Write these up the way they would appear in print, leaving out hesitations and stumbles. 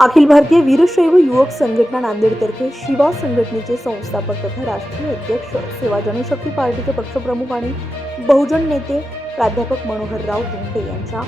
अखिल भारतीय वीरशैव युवक संघटना नांदेडतर्फे शिवा संघटनेचे संस्थापक तथा राष्ट्रीय अध्यक्ष, सेवा जनशक्ती पार्टीचे पक्षप्रमुख आणि बहुजन नेते प्राध्यापक मनोहरराव धोंडे यांच्या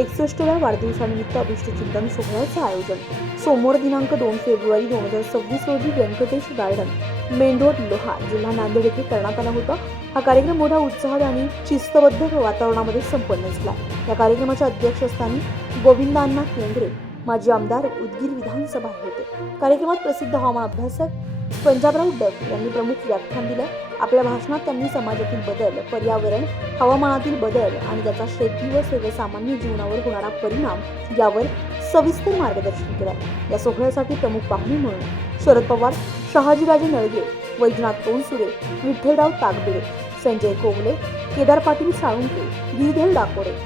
61व्या वाढदिवसानिमित्त अभिष्टचिंतन सोहळ्याचे आयोजन सोमवार दिनांक 2 फेब्रुवारी 2026 रोजी Venkatesh garden, main road, Loha, जिल्हा नांदेड येथे करण्यात आला होता। हा कार्यक्रम मोठा उत्साह आणि शिस्तबद्ध वातावरणामध्ये संपन्न झाला। या कार्यक्रमाच्या अध्यक्षस्थानी गोविंदांना केंद्रे, माजी आमदार, उदगीर विधानसभा होते। कार्यक्रमात प्रसिद्ध हवामान अभ्यासक पंजाबराव डग यांनी प्रमुख व्याख्यान दिले। आपल्या भाषणात त्यांनी समाजातील बदल, पर्यावरण, हवामानातील बदल आणि त्याचा शेती व सर्वसामान्य जीवनावर होणारा परिणाम यावर सविस्तर मार्गदर्शन केले। या सोहळ्यासाठी प्रमुख पाहुणे म्हणून शरद पवार, शहाजीराजे नळगे, वैजनाथ तोंडसुरे, विठ्ठलराव ताकबिडे, संजय कोवले, केदार पाटील साळुंके, गिरीधर डाकोरे,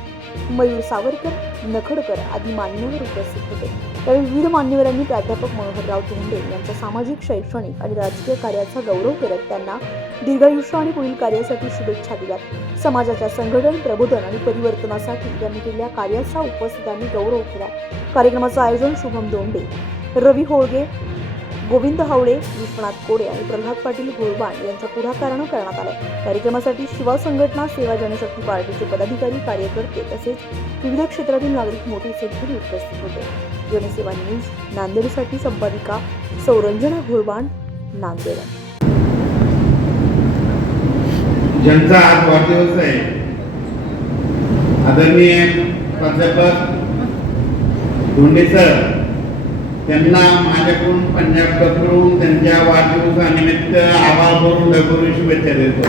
मयूर सावरकर, नखडकर आदी मान्यवर उपस्थित होते। त्यावेळी विविध मान्यवरांनी प्राध्यापक मनोहरराव धोंडे यांच्या सामाजिक, शैक्षणिक आणि राजकीय कार्याचा गौरव करत त्यांना दीर्घायुष्य आणि पुढील कार्यासाठी शुभेच्छा दिल्या। समाजाच्या संघटन, प्रबोधन आणि परिवर्तनासाठी त्यांनी केलेल्या कार्याचा उपस्थितांनी गौरव केला। कार्यक्रमाचे आयोजन शुभम दोंडे, रवी होळगे, गोविंद हावळे, विश्वनाथ कोडे आणि प्रल्हाद पाटील घोळबाण यांच्या पुढाकाराने करण्यात आले। कार्यक्रमासाठी शिवा संघटना, सेवा जनशक्ती पार्टीचे पदाधिकारी, कार्यकर्ते तसेच विविध क्षेत्रातील नागरिक मोठ्या संख्येने उपस्थित होते। जनसेवा न्यूज नांदेडसाठी संपादिका सौरंजना घोळबाण, नांदेड। ज्यांचा आज वाढदिवस आहे, आदरणीय प्राध्यापक धोंडे सर, त्यांना माझ्याकडून पंजाबकडून त्यांच्या वाढदिवसानिमित्त आभारभरून ढगभरून शुभेच्छा देतो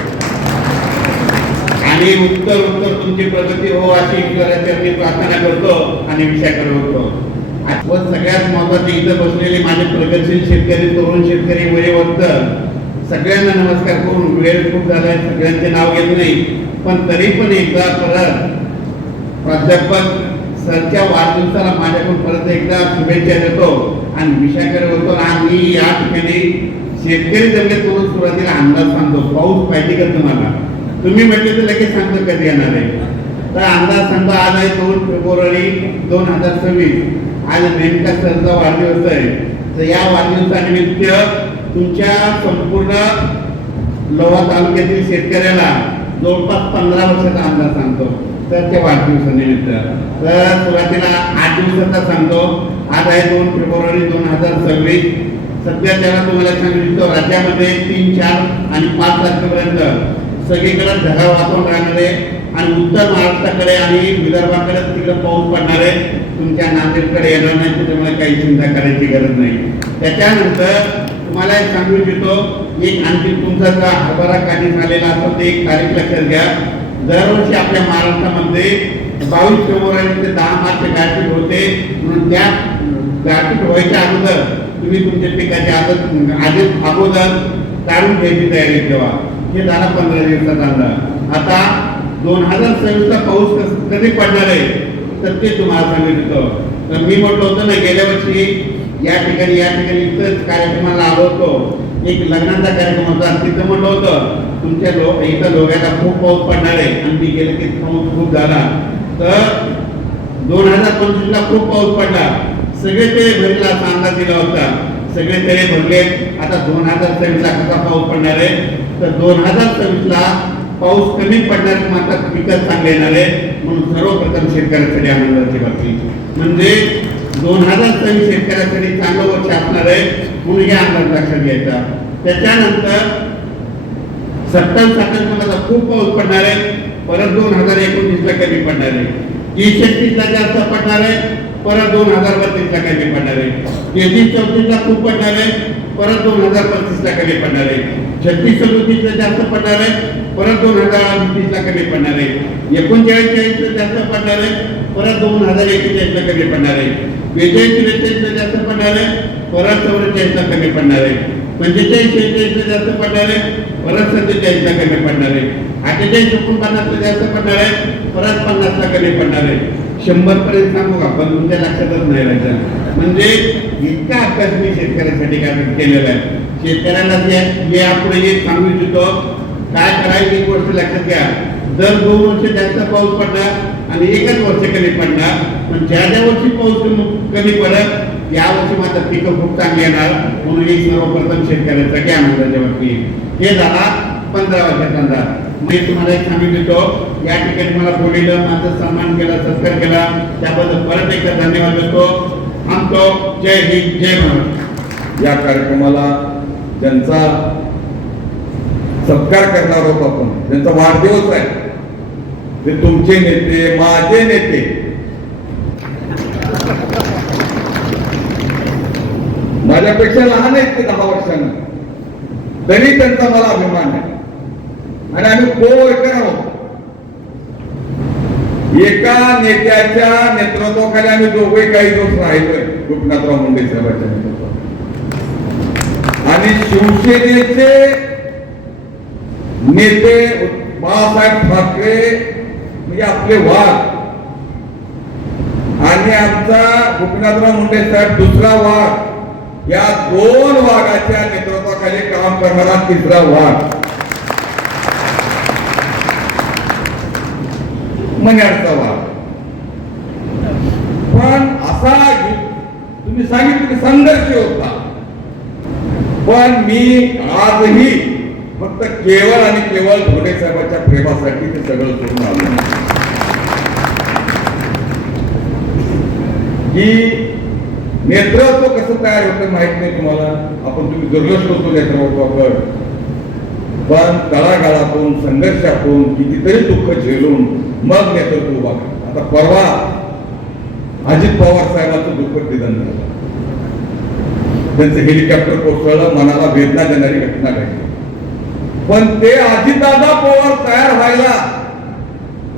आणि उत्तर तुमची प्रगती हो अशी ईश्वराचरणी प्रार्थना करतो आणि विषय करतो। व सगळ्यात महत्त्वाचे, इथं बसलेले माझे प्रगतशील शेतकरी, तरुण शेतकरी, वयोवृद्ध सगळ्यांना नमस्कार करून, वेळ खूप झालाय, सगळ्यांचे नाव घेत नाही, पण तरी पण एकदा परत प्राध्यापक सरच्या वाढदिवसाला माझ्याकडून परत एकदा शुभेच्छा देतो आणि विषयाकडे होतो। आणि या ठिकाणी शेतकरी जमलेतून सुरुवातीला अंदाज सांगतो, पाऊस पाहिजे का तुम्हाला? तुम्ही म्हटले तर लगेच सांगतो कधी येणार आहे, तर अंदाज सांगतो। आज आहे 2 फेब्रुवारी 2026, आज नेमका सरचा वाढदिवस आहे। तर या वाढदिवसानिमित्त तुमच्या संपूर्ण लोहा तालुक्यातील शेतकऱ्याला जवळपास 15 वर्षाचा अंदाज सांगतो त्याच्या वाढदिवसानिमित्त। तर सुरुवातीला 8 दिवसाचा सांगतो। आज आहे 2 फेब्रुवारी 2026। सध्या त्याला तुम्हाला सांगितलं, राज्यामध्ये 3, 4 आणि 5 तारखेपर्यंत सगळीकडे ढगाळ वातावरण राहणार आहे आणि उत्तर महाराष्ट्राकडे आणि विदर्भाकडे तिकडे पाऊस पडणार आहे। तुमच्या नांदेडकडे येणार नाही, त्याच्यामुळे काही चिंता करायची गरज नाही। त्याच्यानंतर तुम्हाला एक सांगू इच्छितो, एक आणखी तुमचा जो हरभरा काढणी झालेला असतो ते एक तारीख लक्षात घ्या। दरवर्षी आपल्या महाराष्ट्रामध्ये 22 फेब्रुवारी ते 10 मार्च गारपीट होते, म्हणून त्या गारपीट व्हायच्या अगोदर तुम्ही तुमच्या पिकाची आदत अगोदर काढून घ्यायची तयारी ठेवा। हे झाला 15 दिवसाचा अंदाज। आता 2026 चा पाऊस कधी पडणार आहे तर ते तुम्हाला सांगितलं। तर मी म्हटलं होतं ना, गेल्या वर्षी या ठिकाणी इथंच कार्यक्रमाला आलो होतो, एक लग्नाचा कार्यक्रम होता, तिथं म्हटलं होतं तुमच्या इथं लोह्याला खूप पाऊस पडणार आहे आणि मी गेले की पाऊस खूप झाला। तर 2025 ला खूप पाऊस पडला, सगळे ते भरला असा अंदाज दिला होता, सगळे तळे भरले। आता 2026 ला कसा पाऊस पडणार आहे तर 2026 ला पाऊस कमी पडणार, मात्र पिकं चांगले येणार आहे। म्हणून सर्वप्रथम शेतकऱ्यांसाठी आनंदाची बातमी म्हणजे 2026 शेतकऱ्यांसाठी चांगलं वर्ष असणार आहे, म्हणून हे अंदाज लक्षात घ्यायचा। त्याच्यानंतर 27-28 ला खूप पाऊस पडणार आहे, परत 2029 ला कमी पडणार आहे, 30-31 ला जास्त पडणार आहे, परत 2032 ला कमी पडणार आहे, 33-34 ला खूप पडणार आहे, परत 2035 ला कमी पडणार आहे, 36-37 ला जास्त पडणार आहे, परत 2030 ला कमी पडणार आहे, 39-40 ला जास्त पडणार आहे, परत 2041 ला कमी पडणार आहे, 42-43 ला जास्त पडणार आहे, परत 44 ला कमी पडणार आहे, 45-46 ला जास्त पडणार आहे, परत 47 ला कमी पडणार आहे, 48-49 ला जास्त पडणार आहे, परत 50 ला कमी पडणार आहे, 100 पर्यंत सांगू का? पण तुमच्या लक्षातच नाही राहायचं। म्हणजे इतका अभ्यास मी शेतकऱ्यांसाठी काय केलेला आहे। शेतकऱ्यांना यापुढे एक सांगू इच्छितो, काय करायचं, 1 वर्ष लक्षात घ्या, दर 2 वर्ष जास्त पाऊस पडणार आणि एकच वर्ष कमी पडणार, पण ज्या वर्षी पाऊस कमी पडत यावर्षी मात्र पिकं खूप चांगली येणार म्हणून एक सर्वप्रथम शेतकऱ्याचा घ्या आनंदाच्या बाबतीत हे झाला 15 वर्षाचा अंदाज. मी तुम्हाला एक सांगून देतो, या ठिकाणी मला बोललेलं, माझा सन्मान केला, सत्कार केला, त्याबद्दल परत एकदा धन्यवाद देतो. आमतो जय हिंद, जय महाराष्ट्र. या कार्यक्रमाला ज्यांचा सत्कार करणार आहोत आपण, ज्यांचा वाढदिवस आहे, ते तुमचे नेते, माझे नेते, माझ्यापेक्षा लहान आहेत ते 10 वर्षांना, तरी त्यांचा मला अभिमान आहे. आणि आम्ही को-वर्कर आहोत. एका नेत्याच्या नेतृत्वाखाली आम्ही दोघे काही दिवस राहिलोय, गोपीनाथराव मुंडे साहेबांच्या नेतृत्वात. आणि शिवसेनेचे नेते बाळासाहेब ठाकरे म्हणजे आपले वाघ, आणि आमचा गोपीनाथराव मुंडे साहेब दुसरा वाघ. या 2 वाघाच्या नेतृत्वाखाली काम करणारा 3रा वाघ मन्याडचा वाघ. पण असा तुम्ही सांगितलं की संघर्ष होता, पण मी आजही फक्त केवळ आणि केवळ धोंडे साहेबांच्या प्रेमासाठी ते सगळं सोडून आलो. की नेतृत्व कसं तयार होतं माहित नाही तुम्हाला, आपण तुम्ही दुर्लक्ष होतो नेतृत्वावर, पण तळागाळातून संघर्षातून कितीतरी दुःख झेलून मग नेतृत्व उभा करतात. आता परवा अजित पवार साहेबांचं दुःखद निधन झालं. त्यांचं हेलिकॉप्टर कोसळलं, मनाला वेदना देणारी घटना घडली. पण ते अजितदादा पवार तयार व्हायला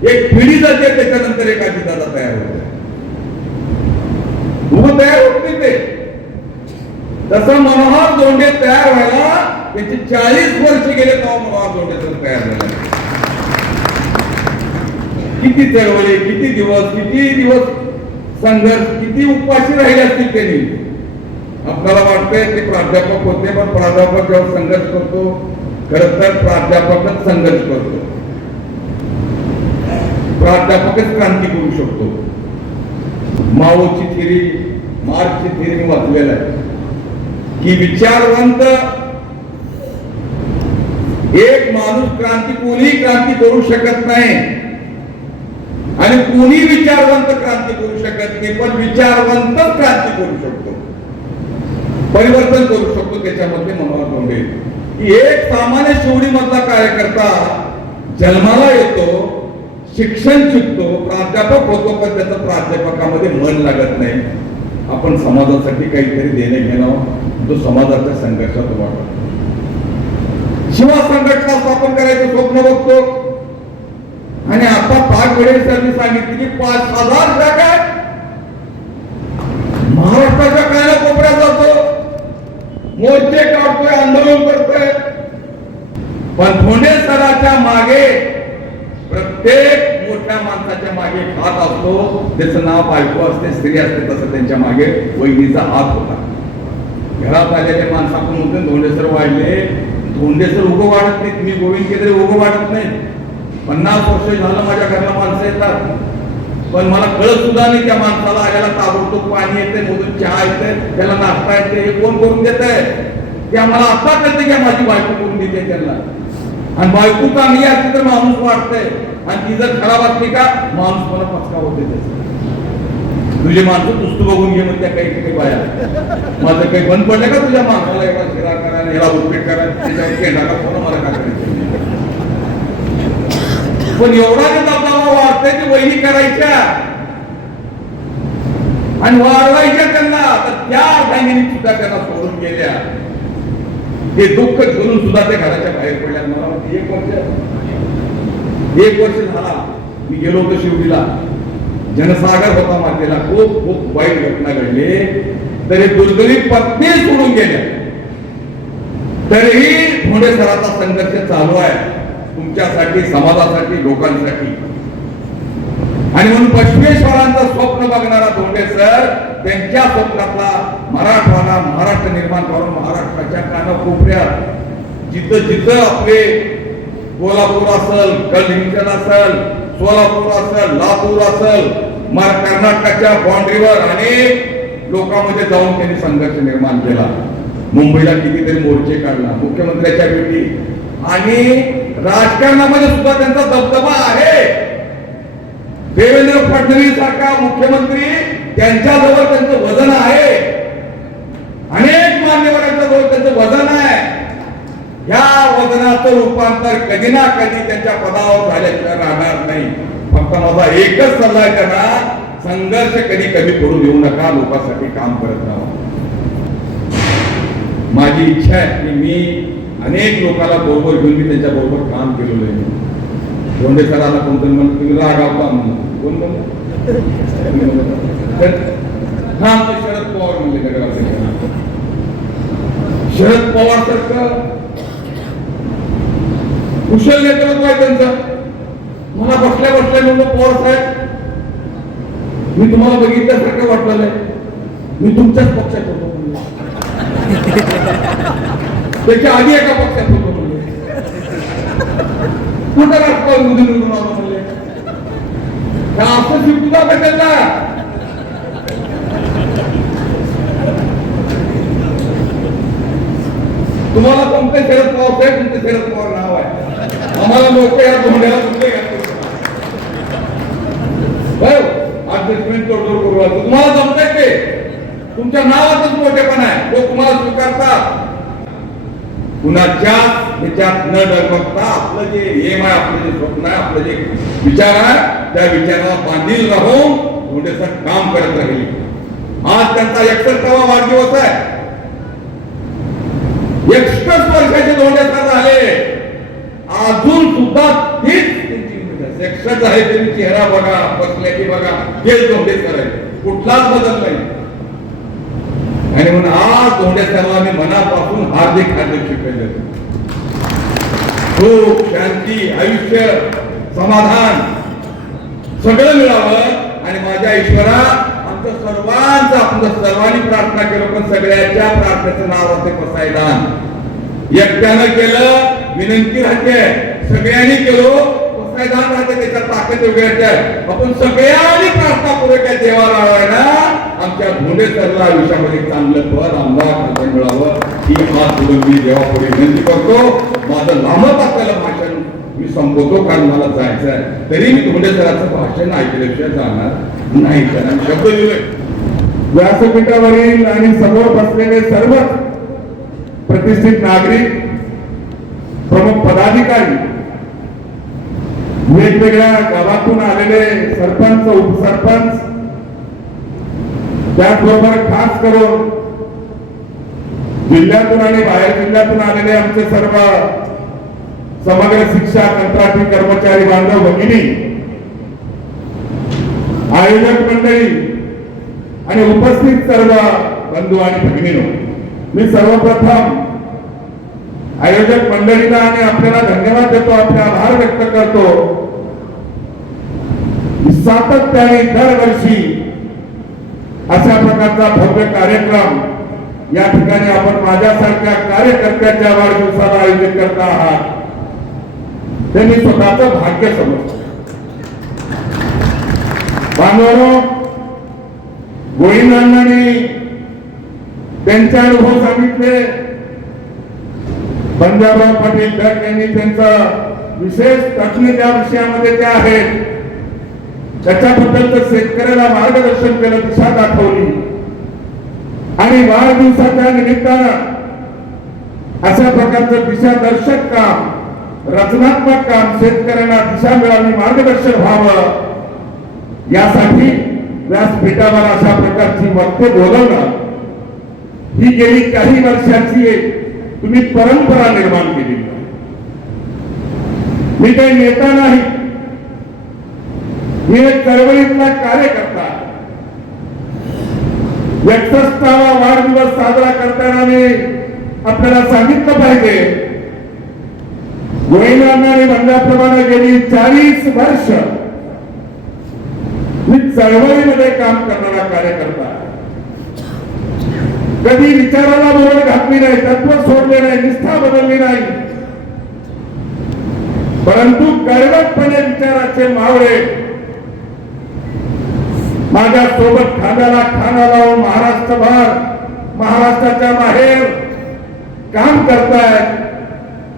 एक पिढी जाते, त्याच्यानंतर एक अजितदादा तयार होते. उभं तयार होत नाही ते. तसं मनोहर धोंडे तयार व्हायला त्याचे 40 वर्ष गेले, तेव्हा मनोहर धोंडे तयार झाले. किती चळवळी, किती दिवस संघर्ष, किती उपाशी राहिले असतील त्यांनी. आपल्याला वाटतंय ते प्राध्यापक होते, पण प्राध्यापक जेव्हा संघर्ष करतो, खरं तर प्राध्यापकच संघर्ष करतो. प्राध्यापकच क्रांती करू शकतो. माओची थिअरी, मार्क्सची थिअरी मी वाचलेला आहे की विचारवंत एक माणूस कोणी क्रांती करू शकत नाही, आणि कोणी विचारवंत क्रांती करू शकत नाही, पण विचारवंत क्रांती करू शकतो, परिवर्तन करू शकतो. त्याच्यामध्ये मनोहर धोंडे की एक सामान्य शिवडी मधला कार्यकर्ता जन्माला येतो, शिक्षण शिकतो, प्राध्यापक होतो, पण त्याचं प्राध्यापकामध्ये मन लागत नाही. आपण समाजासाठी काहीतरी देणे घेणं, तो समाजाच्या संघर्षात वाटतो. शिवा संघटना स्थापन करायचं स्वप्न बघतो, आणि आता पाच वेळेस त्यांनी सांगितले की 5,000 जागा महाराष्ट्राच्या कानाकोपऱ्यात जातो, मोर्चे काढतोय, आंदोलन करतोय. पण धोंडे सराच्या मागे, प्रत्येक मोठ्या माणसाच्या मागे एक हात असतो, त्याचं नाव बायको असते, स्त्री असते. तसं त्यांच्या मागे वहिनीचा हात होता. घरात आलेले माणसं आपण म्हणतो धोंडे सर वाढले, धोंडे सर उभं वाढत नाहीत. मी गोविंद केंद्रे उभं वाढत नाही. 50 वर्ष झालं माझ्या घरला माणसं येतात, पण मला कळत सुद्धा नाही त्या माणसाला आल्याला ताबडतोब पाणी येते, मधून चहा येते, त्याला नाश्ता येते, हे कोण करून देत आहे. त्या मला आता कळते की माझी बायको करून देते त्यांना. आणि बायको चांगली असते तर माणूस वाटतंय, आणि ती जर खराब असली का माणूस मला पचका होते. तुझे माणसं पुस्तक बघून घे म्हणते काही बाया, माझं काही बंद पडलं का तुझ्या माणसाला एवढा शिरा करा, याला उपीट करा, त्याच्यावर केंद्राला कोण मला काय करायचं. पण एवढा जे दबाव वाढतंय की वहिनी करायच्या आणि वाढवायच्या त्यांना, तर त्या अर्धांगिनी सुद्धा त्यांना सोडून गेल्या. हे दुःख झेलून सुद्धा ते घराच्या बाहेर पडल्या. मला वाटतं 1 वर्ष झाला मी गेलो होतो शिवडीला. जनसागर होता मातेला, खूप वाईट घटना घडली. तरी दुर्दैवी पत्नी सोडून गेल्या, तरीही धोंडे सराचा संघर्ष चालू आहे तुमच्यासाठी, समाजासाठी, लोकांसाठी. आणि म्हणून बसवेश्वरांचं स्वप्न बघणारा धोंडे सर त्यांच्या स्वप्नातला मराठवाडा, महाराष्ट्र निर्माण करून महाराष्ट्राच्या कानाकोपऱ्यात जिथं जिथं आपले कोल्हापूर असेल, कलिंगण असेल, सोलापूर असेल, लातूर असेल, कर्नाटकाच्या बाउंड्रीवर अनेक लोकांमध्ये जाऊन त्यांनी संघर्ष निर्माण केला. मुंबईला कितीतरी मोर्चे काढला, मुख्यमंत्र्यांच्या भेटी, आणि राजकारणामध्ये सुद्धा त्यांचा दबदबा आहे. देवेंद्र फडणवीस सारखा मुख्यमंत्री, त्यांच्याजवळ त्यांचं वजन आहे. अनेक मान्यवरांच्या जवळ त्यांचं वजन आहे. या वजनाचं रूपांतर कधी ना कधी त्यांच्या पदावर झाल्याशिवाय राहणार नाही. फक्त माझा एकच सल्ला आहे त्यांना, संघर्ष कधी कमी पडू देऊ नका, लोकांसाठी काम करत राहा. माझी इच्छा आहे की मी अनेक लोकांना बरोबर घेऊन मी त्यांच्या बरोबर काम केलेलं आहे. धोंडे सरांना कोणतरी म्हणून तुम्ही रागावता म्हणून कोण म्हणून हा शरद पवार म्हणले. शरद पवार सारखं कुशल नेतृत्व आहे त्यांचं. मला बसल्या बसल्या म्हणलं, पवार साहेब मी तुम्हाला बघितल्यासारखं वाटलं नाही, मी तुमच्याच पक्षात होतो म्हणले. त्याच्या आधी एका पक्षात होतो म्हणले, कुठं राजकारण निवडून आलो म्हणले. असं शिकूदा भेटेल ना. तुम्हाला कोणते शरद पवार साहेब, तुमचे शरद पवार नाव आहे. आम्हाला लोक या धोंड्याला कुठले घालतो ऍडजस्टमेंट तोडजोड करू. तुम्हाला जमतंय ते, तुमच्या नावातच मोठेपण आहे, लोक तुम्हाला स्वीकारतात. कुणाच्या ह्याच्यात न डगमगता आपलं जे एम आहे, आपलं जे स्वप्न आहे, आपलं जे विचार आहे, त्या विचाराला बांधील राहून धोंडेसर काम करत राहिले. आज त्यांचा 61वा वाढदिवस आहे. 61 वर्षाचे धोंडेसर झाले, अजून सुद्धा तीच 61 आहे. त्यांनी चेहरा बघा, बसल्याची बघा, हेच धोंडेसर आहे, कुठलाच बदल नाही. आणि म्हणून आज धोंडेसरला मी मनापासून हार्दिक शुभेच्छा. सुख, शांती, आयुष्य, समाधान सगळं मिळावं. आणि माझ्या ईश्वरा आमचं सर्वांचं, आपण सर्वांनी प्रार्थना केलं, पण सगळ्याच्या प्रार्थनेचं नाव होते पसायदान. एकट्यानं केलं विनंती राहते, सगळ्यांनी केलो पसायदान राहते, त्याच्या ताकद वेगळ्याची आहे. आपण सगळ्यांनी प्रार्थना करू त्या देवाला ना आमच्या धोंडेसरला आयुष्यामध्ये चांगलं पद, आमदार खासदार मिळावं, ही हात जोडून मी देवापुढे विनंती करतो. माझं लांबत असलेलं भाषण मी संपवतो, कारण मला जायचं आहे. तरी मी धोंडेसराचं भाषण ऐकल्याशिवाय जाणार नाही. त्यांना शब्द दिले. व्यासपीठावरील आणि समोर बसलेले सर्व प्रतिष्ठित नागरिक, प्रमुख पदाधिकारी, वेगवेगळ्या गावातून आलेले सरपंच, उपसरपंच, त्याचबरोबर खास करून जिल्ह्यातून आणि बाहेर जिल्ह्यातून आलेले आमचे सर्व समग्र शिक्षा कंत्राटी कर्मचारी बांधव भगिनी, आयोजक मंडळी आणि उपस्थित सर्व बंधू आणि भगिनींनो, मी सर्वप्रथम आयोजक मंडळीला आणि आपल्याला धन्यवाद देतो, आपले आभार व्यक्त करतो. सातत्याने दरवर्षी अशा प्रकारचा भव्य कार्यक्रम या ठिकाणी आपण माझ्यासारख्या कार्यकर्त्याच्या वाढदिवसाला आयोजित करता आहात, ते मी स्वतःचं भाग्य समजतो. बांधवांनो, गोविंदांनी त्यांचे अनुभव सांगितले, पंजाबराव पाटील धट यांनी त्यांचा विशेष तज्ञ ज्या विषयामध्ये ते आहेत त्याच्याबद्दल शेतकऱ्याला मार्गदर्शन केलं, दिशा दाखवली. आणि वाढदिवसाच्या निमित्तानं अशा प्रकारचं दिशादर्शक काम, रचनात्मक काम, शेतकऱ्यांना दिशा मिळावी, मार्गदर्शन व्हावं, यासाठी व्यासपीठावर अशा प्रकारची वक्ते बोलवणं ही गेली काही वर्षाची तुम्ही परंपरा निर्माण केली. मी काही नेता नाही, मी एक चळवळीतला कार्यकर्ता. 61वा वाढदिवस साजरा करताना मी आपल्याला सांगितलं पाहिजे, गोविंदांनी म्हणल्याप्रमाणे गेली 40 वर्ष मी चळवळीमध्ये काम करणारा कार्यकर्ता. कधी विचाराला मोड घातली नाही, तत्व सोडले नाही, निष्ठा बदलली नाही, परंतु कडवटपणे विचाराचे मावळे माझ्या सोबत खांद्याला खांदा लावून महाराष्ट्रभर, महाराष्ट्राच्या बाहेर काम करतायत,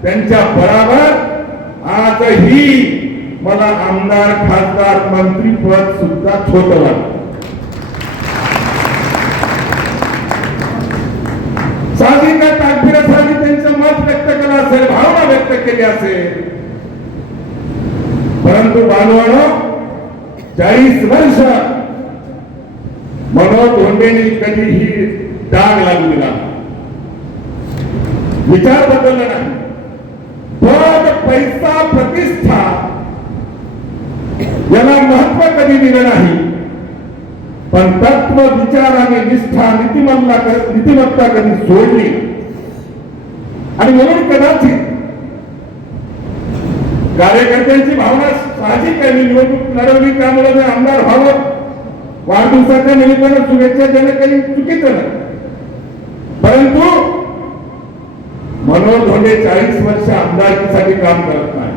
त्यांच्या बरोबर आजही मला आमदार, खासदार, मंत्रीपद सुद्धा छोटं वाटतं. साधिका ताकदीसाठी त्यांचं मत व्यक्त केलं असेल, भावना व्यक्त केली असेल, परंतु बालवानो 40 वर्ष मनोज धोंडेंनी कधीही डाग लागू दिला, विचार बदलला नाही. पद, पैसा, प्रतिष्ठा याला महत्व कधी दिलं नाही, पण तत्व, विचार आणि निष्ठा, नीतिमत्ता कधी सोडली. आणि म्हणून कदाचित कार्यकर्त्यांची भावना साहजिक आहे, निवडणूक लढवली त्यामुळे मी आमदार व्हावं, वाढदिवसाच्या निमित्तानं शुभेच्छा देणं काही चुकीचं नाही. परंतु मनोज धोंडे 40 वर्ष आमदारकीसाठी काम करत नाही,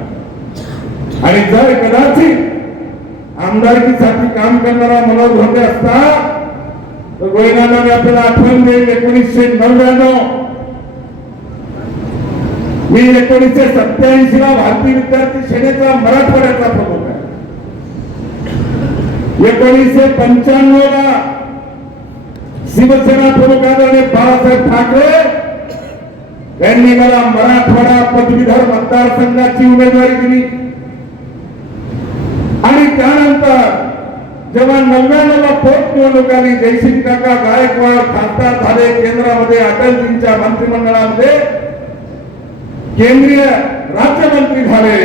आणि जर कदाचित आमदारकीसाठी काम करणारा मनोज धोंडे असता तर गोयनाला आपल्याला आठवण देईल 1999 मी 1987 ला भारतीय विद्यार्थी सेनेचा मराठवाड्याचा प्रमुख आहे. 1995 ला शिवसेना प्रमुख आदरणीय बाळासाहेब ठाकरे यांनी मला मराठवाडा पदवीधर मतदारसंघाची उमेदवारी दिली. आणि त्यानंतर जेव्हा 99 ला पोटनिवडणूक आली, जयसिंग काका गायकवाड खासदार झाले, केंद्रामध्ये अटलजींच्या मंत्रिमंडळामध्ये केंद्रीय राज्यमंत्री झाले,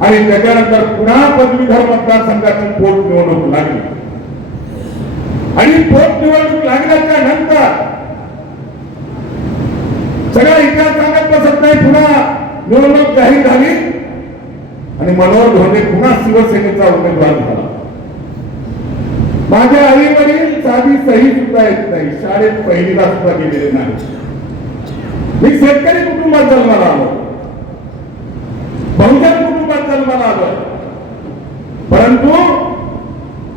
आणि त्याच्यानंतर पुन्हा पदवीधर मतदारसंघाची पोटनिवडणूक लागली. आणि पोटनिवडणूक लागल्याच्या नंतर सगळा इतिहास सांगत बसत नाही, पुन्हा निवडणूक जाहीर झाली आणि मनोहर धोंडे पुन्हा शिवसेनेचा उमेदवार झाला. माझे आई वडील साधी सही सुद्धा येत नाही, शाळेत पहिलीला सुद्धा गेलेले नाही. मी शेतकरी कुटुंबात जन्माला आलो, बहुजन कुटुंबात जन्माला आलो, परंतु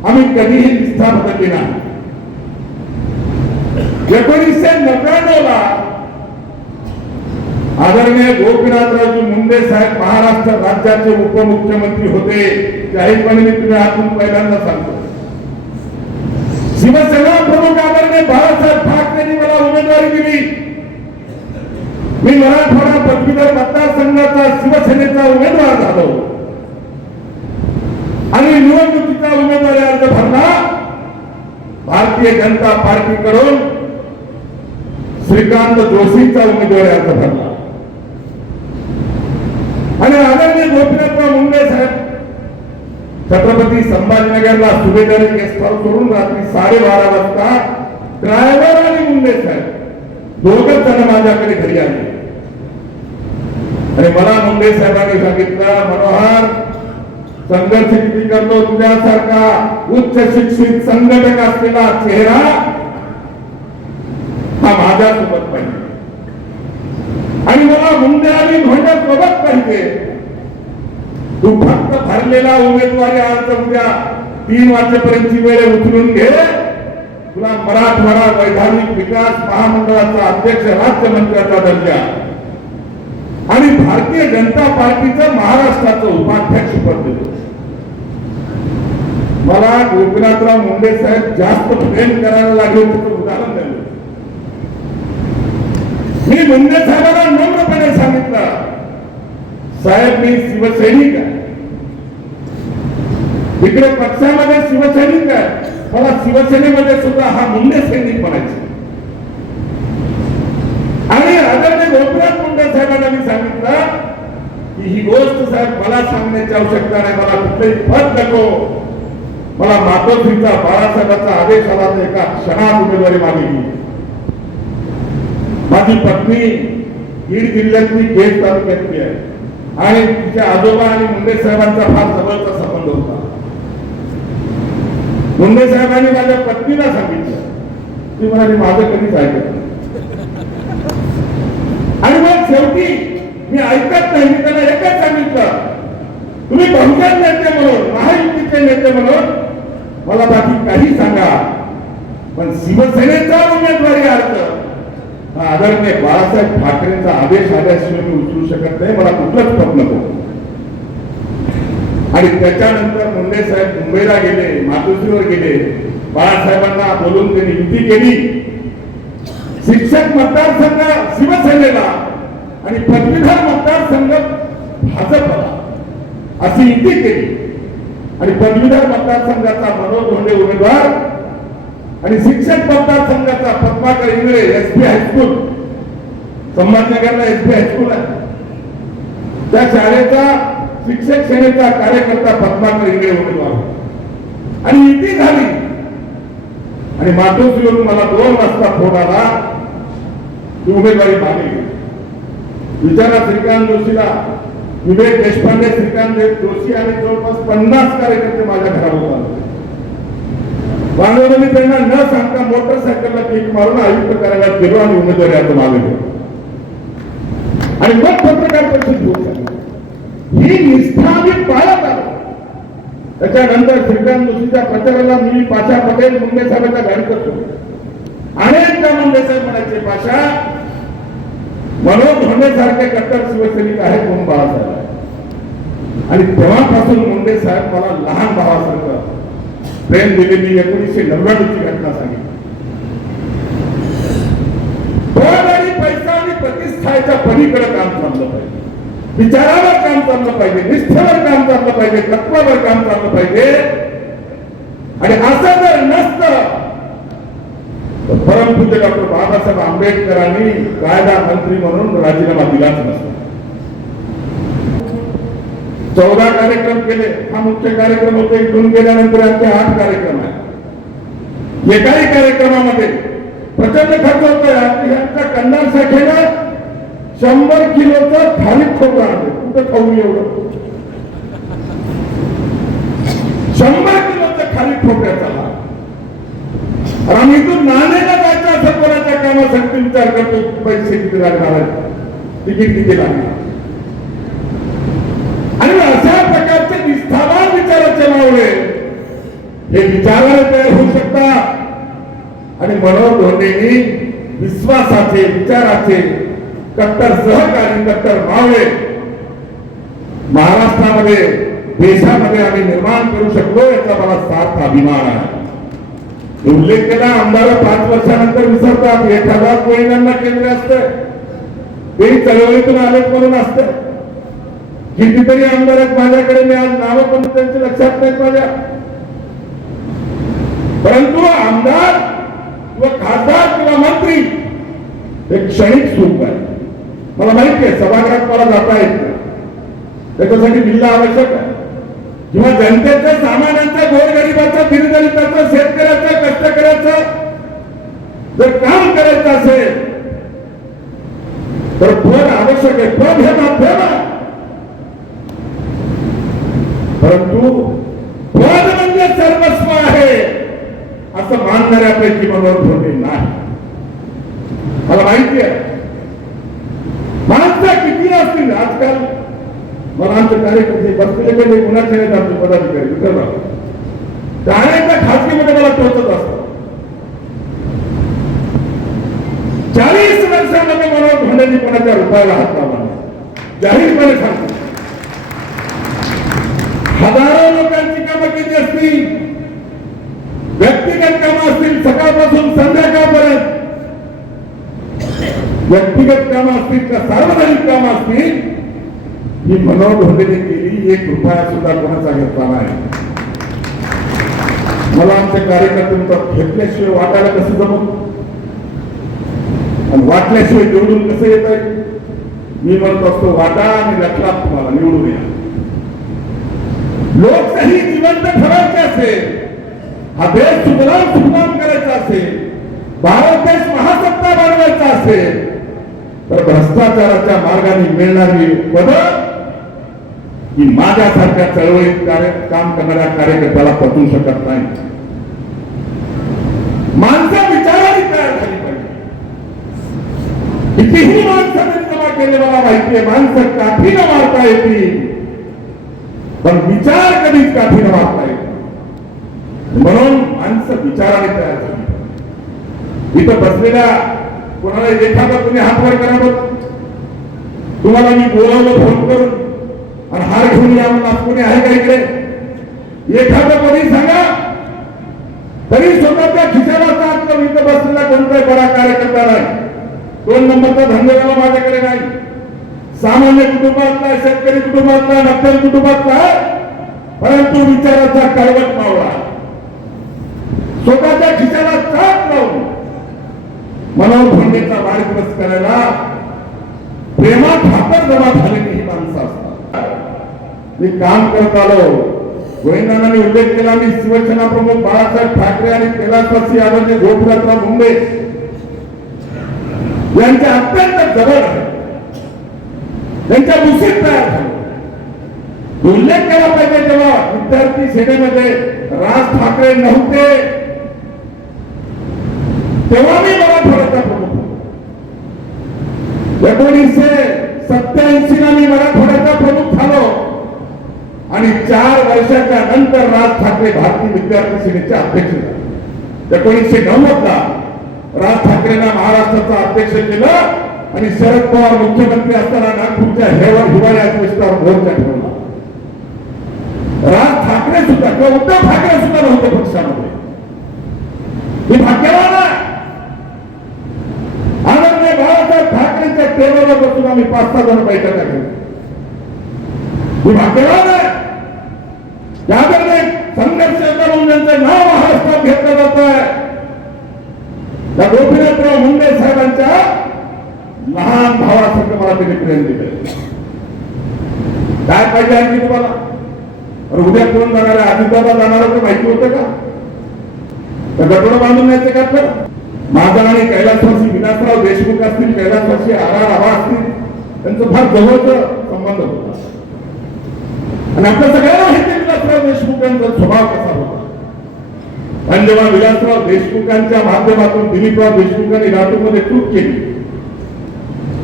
आम्ही कधीही निष्ठा बदलली नाही. 1999 ला आदरणीय गोपीनाथरावजी मुंडे साहेब महाराष्ट्र राज्याचे उपमुख्यमंत्री होते. जाहीरपणे मी तुम्ही आतून पहिल्यांदा सांगतो, शिवसेना प्रमुख आदरणीय बाळासाहेब ठाकरेंनी मला उमेदवारी दिली. मी मराठवाडा पदवीधर मतदारसंघाचा शिवसेनेचा उमेदवार झालो आणि निवडणुकीचा उमेदवारी अर्ज भरला. भारतीय जनता पार्टीकडून श्रीकांत जोशीचा उमेदवारी अर्ज भरला आणि आदरणीय गोपीनाथराव मुंडे साहेब छत्रपती संभाजीनगरला सुभेदारी गेस्ट हाऊस सोडून रात्री 12:30 वाजता ड्रायव्हर आणि मुंडे साहेब दोघच जण माझ्याकडे घरी आले आणि मला मुंडे साहेबांनी सांगितलं, मनोहर संघर्ष किती करतो, तुझ्यासारखा उच्च शिक्षित संघटक असलेला चेहरा हा माझ्यासोबत पाहिजे आणि मला मुंडे आणि धोंडे सोबत पाहिजे. तू फक्त भरलेला उमेदवारी अर्ज उद्या 3 वाजेपर्यंतची वेळ उचलून घे, तुला मराठवाडा वैधानिक विकास महामंडळाचा अध्यक्ष, राज्यमंत्र्याचा दर्जा आणि भारतीय जनता पार्टीचं महाराष्ट्राचं उपाध्यक्ष पद देतो. मला गोपीनाथराव मुंडे साहेब जास्त प्रेम करायला लागले त्याचं उदाहरण द्यायला. मी मुंडे साहेबांना नम्रपणे सांगितलं, साहेब मी शिवसैनिक आहे, इकडे पक्षामध्ये शिवसैनिक आहे, मला शिवसेनेमध्ये सुद्धा हा मुंडे सैनिक म्हणायचे. आणि आदरणीय गोपीनाथ मुंडे साहेबांना मी सांगितलं की ही गोष्ट साहेब मला सांगण्याची आवश्यकता नाही, मला कुठलंही पद नको, मला मातोश्रीचा बाळासाहेबांचा आदेश आला तर एका क्षणात उमेदवारी मागितली. माझी पत्नी बीड जिल्ह्यातली केज तालुक्यातली आहे आणि तिच्या आजोबा आणि मुंडे साहेबांचा फार जवळचा संबंध होता. मुंडे साहेबांनी माझ्या पत्नीला सांगितलं, ती म्हणाली माझं कधीच ऐकत नाही. आणि मग शेवटी मी ऐकत नाही, मी त्यांना एकच सांगितलं, तुम्ही बहुजन नेते म्हणून, महायुतीचे नेते म्हणून मला बाकी काही सांगा, पण शिवसेनेचा उमेदवारी अर्ज हा आदरणीय बाळासाहेब ठाकरेंचा आदेश आल्याशिवाय मी उचलू शकत नाही. मला कुठलंच पद नको. आणि त्याच्यानंतर मुंडे साहेब मुंबईला गेले, मातोश्रीवर गेले. बाळासाहेबांना बोलून त्यांनी युती केली. शिक्षक मतदारसंघ शिवसेनेला आणि पदवीधर मतदारसंघ भाजपला अशी युती केली. आणि पदवीधर मतदारसंघाचा मनोज धोंडे उमेदवार आणि शिक्षक मतदारसंघाचा पद्माकर इंगळे एसपी हायस्कूल, संभाजीनगरला एसपी हायस्कूल आहे, त्या शाळेचा शिक्षक सेनेचा कार्यकर्ता पद्माकर इंगळे उमेदवार. आणि युती झाली. आणि मातोश्रीवरून मला 2 वाजता फोन आला की उमेदवारी मागली. विचारा श्रीकांत जोशीला, विवेक देशपांडे, श्रीकांत जोशी आणि जवळपास 50 कार्यकर्ते माझ्या घरावर आले. बांधवली त्यांना न सांगता मोटरसायकलला किक मारून आयुक्त कार्यालयात गेलो आणि उमेदवारी अर्ज मागवले. आणि मग पत्रकार परिषद घेऊन ही निष्ठा आम्ही पाळत आलो. त्याच्यानंतर श्रीकांत जोशीच्या प्रचाराला मी पाशा पटेल मुंडे साहेबांच्या गाडीत असतो. अनेकदा मुंडे साहेब म्हणायचे, पाशा मनोज धोंडे सारखे कट्टर शिवसैनिक आहेत म्हणून बाळासाहेब आहे. आणि तेव्हापासून मुंडे साहेब मला लहान भावासारखं प्रेम दिले. मी 1999 ची घटना सांगितली. पद आणि पैसा आणि प्रतिष्ठाच्या पलीकडे काम चाललं पाहिजे. विचारावर काम चाललं पाहिजे, निष्ठेवर काम चाललं पाहिजे, तत्वावर काम चाललं पाहिजे. आणि असं जर नसतं तर परमपूज्य डॉक्टर बाबासाहेब आंबेडकरांनी कायदा मंत्री म्हणून राजीनामा दिलाच नसता. 14 कार्यक्रम केले. हा मुख्य कार्यक्रम होते. इथून गेल्यानंतर आणखी 8 कार्यक्रम आहे. एकाही कार्यक्रमामध्ये प्रचंड खर्च होतोय. यांच्या कंदार शाखेनं 100 किलोचं थालीत खोबरं आणलं. कुठं खाऊ एवढं? 100 किलोचं खालीत खोबऱ्याचा लाभ. आम्ही इथून नांदेडला जायचं असं कोणाच्या कामासाठी विचार करतो. पैसे किती लागणार आहेत, तिकीट किती लागणार. आणि अशा प्रकारचे निष्ठावान विचाराचे मावळे हे विचाराला तयार होऊ शकतात. आणि मनोज धोंडेंनी विश्वासाचे, विचाराचे कट्टर सहकारी, कट्टर मावळे महाराष्ट्रामध्ये, देशामध्ये आम्ही निर्माण करू शकलो याचा मला सार्थ अभिमान आहे. उल्लेख केला, आमदार 5 वर्षानंतर विसरतात. एखादा कोयनांना केंद्र असतं, ते चळवळीतून आलेत म्हणून असतं. कितीतरी आमदार आहेत माझ्याकडे, मी आज नावं पण त्यांचे लक्षात नाहीत माझ्या. परंतु आमदार किंवा खासदार किंवा मंत्री हे क्षणिक सुख आहे. मला माहिती आहे सभागृहात मला जाता येत नाही, त्याच्यासाठी जिल्हा आवश्यक आहे. किंवा जनतेच्या, सामान्यांच्या, गोरगरिबाचं, दीनदलिताचं, शेतकऱ्याचं, कष्टकऱ्याचं जर काम करायचं असेल तर पद आवश्यक आहे. पद हे माध्यम आहे. परंतु पद म्हणजे सर्वस्व आहे असं मानणाऱ्यापैकी मनोज धोंडे नाही. मला माहिती आहे माणसं किती असतील. आजकाल मला आमचे कार्यकर्ते बसलेले म्हणजे कुणाचे आमचे पदाधिकारी विसरणार त्याने खासगीमध्ये मला टोचत असतो. 40 वर्षामध्ये मनोज धोंडेंनी कोणाच्या रुपयाला हात लावला नाही. जाहीरपणे सांगतो. हजारो लोकांची कामं केली असतील, व्यक्तिगत कामं असतील, सकाळपासून संध्याकाळपर्यंत व्यक्तिगत कामं असतील का सार्वजनिक कामं असतील, ही मनोज धोंडेने केली. 1 रुपया सुद्धा कोणाचा घेतला नाही. मला आमचे कार्यकर्ते घेतल्याशिवाय वाटायला कसं जमत आणि वाटल्याशिवाय निवडून कसं येत आहे. मी म्हणत असतो वाटा आणि लक्षात तुम्हाला निवडून या. लोकशाही जिवंत ठेवायची असेल, हा देश सुखनाम करायचा असेल, भारत देश महासत्ता बनवायचा असेल तर भ्रष्टाचाराच्या मार्गाने मिळणारी पद ही माझ्यासारख्या चळवळीत काम करणाऱ्या कार्यकर्त्याला पटवू शकत नाही. माणसं विचाराने तयार झाली पाहिजे. कितीही माणसं जमा केले मला माहिती आहे. माणसं काठीनं मारता येतील पण विचार कधीच काठीनं मारता येत. म्हणून माणसं विचाराने तयार झाली. इथं बसलेल्या कोणाला एखादा कोणी हात वर करा बघ. तुम्हाला मी बोलावलं फोन करून आणि हार घेऊन या म्हणून आज कोणी आहे का इकडे? एखादं कोणी सांगा. तरी स्वतःच्या खिशाला साथ करून इथं बसलेला कोणताही बरा कार्यकर्ता नाही. 2 नंबरचा धंदेवाला माझ्याकडे नाही. सामान्य कुटुंबातला, शेतकरी कुटुंबातला, नक्कल कुटुंबातला, परंतु विचाराचा कडवट मावळा, स्वतःच्या खिशाला साथ लावून मनोहर धोंडेचा वाढदिवस करायला प्रेमात हातात जमा झालेली ही माणसं असतात. मी काम करत आलो. गोविंदांनी उल्लेख केला, मी शिवसेना प्रमुख बाळासाहेब ठाकरे आणि कैलासवासी आदरणीय गोपीनाथराव मुंडे यांच्या अत्यंत जवळ आहे. त्यांच्या मुशीत तयार झाले. उल्लेख केला पाहिजे जेव्हा विद्यार्थी सेनेमध्ये राज ठाकरे नव्हते तेव्हा मी मराठवाड्याचा प्रमुख होतो. 1987 ला मी मराठवाड्याचा प्रमुख झालो आणि 4 वर्षाच्या नंतर राज ठाकरे भारतीय विद्यार्थी सेनेचे अध्यक्ष झाले. 1990 ला राज ठाकरेंना महाराष्ट्राचा अध्यक्ष केलं आणि शरद पवार मुख्यमंत्री असताना नागपूरच्या हिवाळी अधिवेशनावर मोर्चा ठेवला. राज ठाकरे सुद्धा किंवा उद्धव ठाकरे सुद्धा नव्हते पक्षामध्ये. मी भाग्यवान आहे. आदरणीय बाळासाहेब ठाकरेंच्या टेबलवर बसून आम्ही 5-6 जण बैठका केली. मी भाग्यवान आहे. आदरणीय संघर्ष करून त्यांचं नाव महाराष्ट्रात घेतलं जात आहे. त्या गोपीनाथराव मुंडे साहेबांच्या लहान भावासारखं मला त्यांनी प्रेम दिलं. काय पाहिजे आणखी तुम्हाला? उद्या कोण जाणार आहे? अजितदादा जाणार होतं माहिती होतं का? तर गटोडं बांधून न्यायचं का आपल्याला? माझा आणि कैलासवासी विलासराव देशमुख असतील, कैलासवासी आर.आर. आबा असतील, त्यांचं फार जवळचा संबंध होता. आणि आपल्या सगळ्यांना माहिती विलासराव देशमुखांचा स्वभाव कसा होता. आणि जेव्हा विलासराव देशमुखांच्या माध्यमातून दिलीपराव देशमुखांनी लातूरमध्ये चूक केली,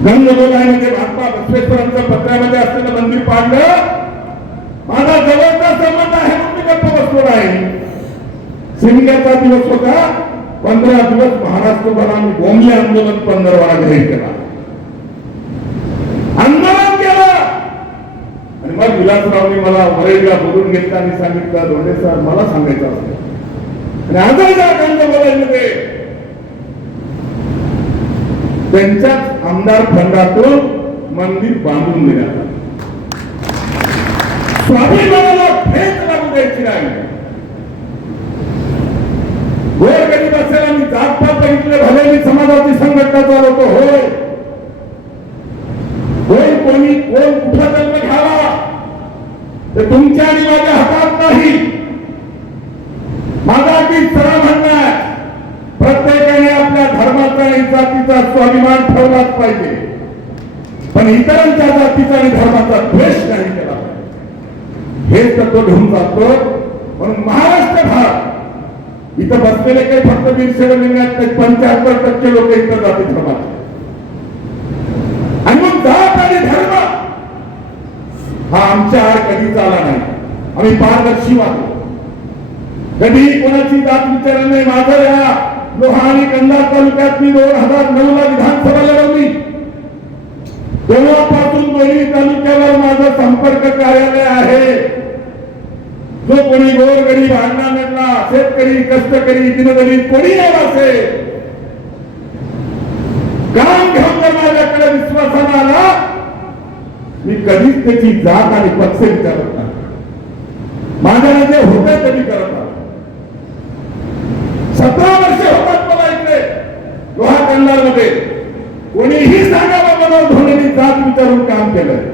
गंगगोलाई म्हणजे महात्मा बसवेश्वरांच्या पत्रामध्ये असलेलं मंदिर पाडलं, माझा जवळचा संबंध आहे म्हणून मी गप्प बसलो नाही. शिमग्याचा दिवस होता. 15 दिवस महाराष्ट्रभर आम्ही बोंबले आंदोलन 15 वारा जाहीर केला, आंदोलन केलं. आणि मग विलासरावने मला वरळीला बोलून घेतलं आणि सांगितलं, धोंडे सर मला सांगायचं असतं. आणि आजही या गंगगोलाईमध्ये त्यांच्याच आमदार फंडातून मंदिर बांधून देण्यात आलं. स्वाभिमानाला ठेच लागू द्यायची नाही. गोरगरीब असेल आणि जातपात बघितले भले मी समाजाची संघटना चालवतो, होय होय, कोणी कोण कुठं जन्म घ्यावा ते तुमच्या आणि माझ्या हातात नाही. माझा अगदी सरळ म्हणणं आहे, प्रत्येकाने आपल्या धर्माचा आणि जातीचा स्वाभिमान ठेवलाच पाहिजे, पण इतरांच्या जातीचा आणि धर्माचा द्वेष नाही केला पाहिजे. हेच तत्व घेऊन जातो. म्हणून महाराष्ट्रभर इथं बसलेले काही फक्त 20 लिंगात 75% लोक इथं जाती धर्माचे. आणि मग जात आणि धर्म हा आमच्या आड कधीच आला नाही. आम्ही पारदर्शी वागलो. कधी कोणाची जात विचारली नाही. माझं या लोहा आणि कंधार तालुक्यात मी 2009 ला विधानसभा लढवली. तेव्हापासून दोन्ही तालुक्यावर माझं संपर्क कार्यालय आहे. जो कोणी गोरगरीब, अण्णांना, शेतकरी, कष्टकरी, दिनदलित कोणी असेल, काम घेऊन जर माझ्याकडे विश्वासाने आला, मी कधीच त्याची जात आणि पक्ष विचारत नाही. माझ्याला जे होतं ते मी करत आलो. 17 वर्ष होतात मला इकडे लोहा कंधार मध्ये. कोणीही सांगावं मनोहर धोंडेंनी जात विचारून काम केलंय.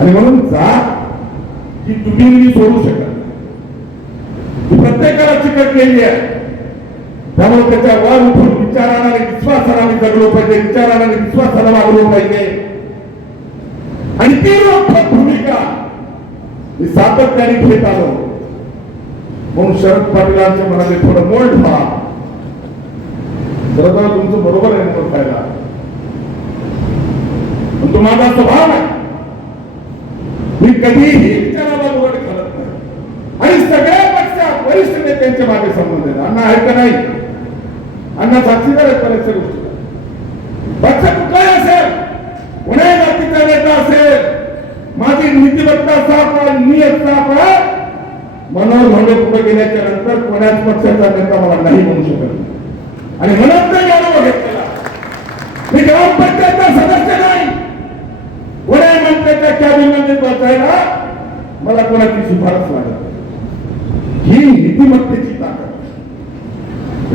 आणि म्हणून जात ही तुम्ही मी सोडू शकत नाही. प्रत्येकाला चिकटलेली आहे. त्यामुळे त्याच्या वर उठून विचाराने आणि विश्वासाने जगलो पाहिजे, विचाराने आणि विश्वासाने वागलो पाहिजे. आणि ती रोखोक भूमिका मी सातत्याने घेत आलो. म्हणून शरद पाटीलांच्या मनाने थोडं मोल ठेवा. शरद तुमचं बरोबर आहे मोल खायला, पण तो माझा स्वभाव आहे. मी कधीही विचाराला उघड घालत नाही. आणि सगळ्या पक्षात वरिष्ठ नेत्यांच्या मागे संबंध आहेत. अण्णा आहेत का नाही? अण्णा साक्षीदार आहेत बऱ्याचशा गोष्टी. पक्ष कुठलाही असेल, कोणाही जातीचा नेता असेल, माझी नीतिमत्ता साफ आहे, नियत साफ आहे. मनोहर धोंडे पुढे गेल्याच्या नंतर कोणाच पक्षाचा नेता मला नाही म्हणू शकत. आणि म्हणून ते गौरव घेतलेला. मी ग्रामपंचायतचा सदस्य नाही, कोणाही मंत्र्याच्या कॅबिनेटमध्ये बसायला मला कोणाची शिफारस लागत. ही नीतिमत्तेची ताकद.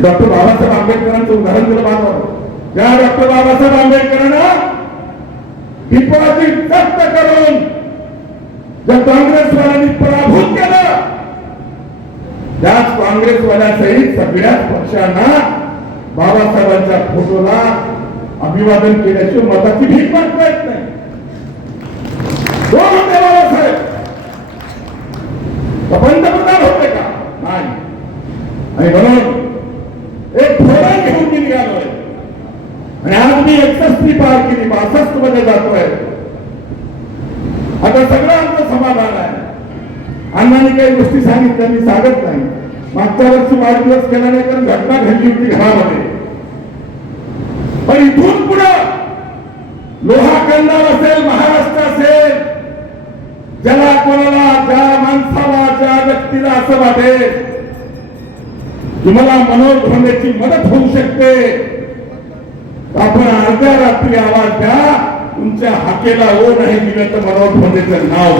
डॉक्टर बाबासाहेब आंबेडकरांचं उदाहरण दिलं पाहतो. ज्या डॉक्टर बाबासाहेब आंबेडकरांना डिपॉझिट जप्त करून ज्या काँग्रेसवाल्यांनी पराभूत केलं, त्याच काँग्रेसवाल्यासहित सगळ्याच पक्षांना बाबासाहेबांच्या फोटोला अभिवादन केल्याशिवाय मताची भीक मागता येत नाही. कोण होते बाबासाहेब? पंतप्रधान होते का? नाही. आणि म्हणून एक धोरण घेऊन मी निघालोय. आणि आज मी 61 पार केली, 62 मध्ये जातोय. आता सगळं आमचं समाधान आहे. अण्णांनी काही गोष्टी सांगितल्या, मी सांगत नाही. मागच्या वर्षी वाढदिवस केला नाही, कारण घटना घडली होती घरामध्ये. पण इथून पुढं लोहा कंदाल असेल, महाराष्ट्र असेल, ज्याला कोणाला, ज्या माणसाला, ज्या व्यक्तीला असं वाटेल की मला मनोहर धोंडेची मदत होऊ शकते, आपण अर्ध्या रात्री आवाज द्या. तुमच्या हाकेला ओ नाही दिलं तर मनोहर धोंडेचं नाव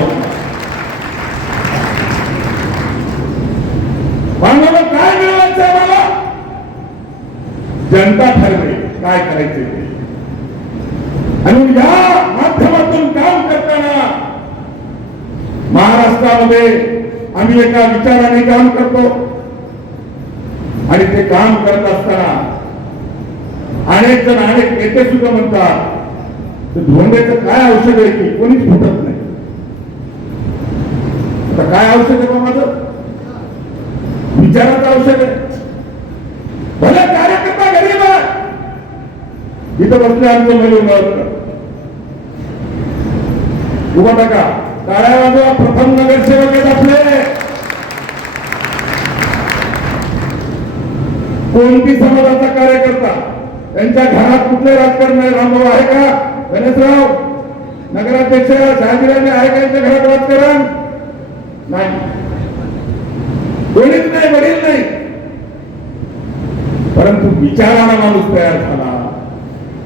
मला काय मिळवायचं आहे? मला जनता ठरवेल काय करायचे ते. आणि या माध्यमातून काम करताना महाराष्ट्रामध्ये आम्ही एका विचाराने काम करतो. आणि ते काम करत असताना अनेक जण, अनेक नेते सुद्धा म्हणतात धोंडेचं काय औषध आहे की कोणीच फुटत नाही. आता काय औषध आहे बा माझं? विचाराचं औषध आहे. भले कार्यकर्ता गरीब आहे, इथं बसले आमचं महिला उभा टाका, टाळ्या वाजवा. प्रथम नगरसेवक आहेत आपले. कोणती समाजाचा कार्यकर्ता, त्यांच्या घरात कुठले राजकारण नाही? रामभाऊ आहे का? गणेशराव नगराध्यक्ष शहाजीराजे आहे का यांच्या घरात राजकारण? नाही, कोणीच नाही, वडील नाही. परंतु विचाराला माणूस तयार झाला.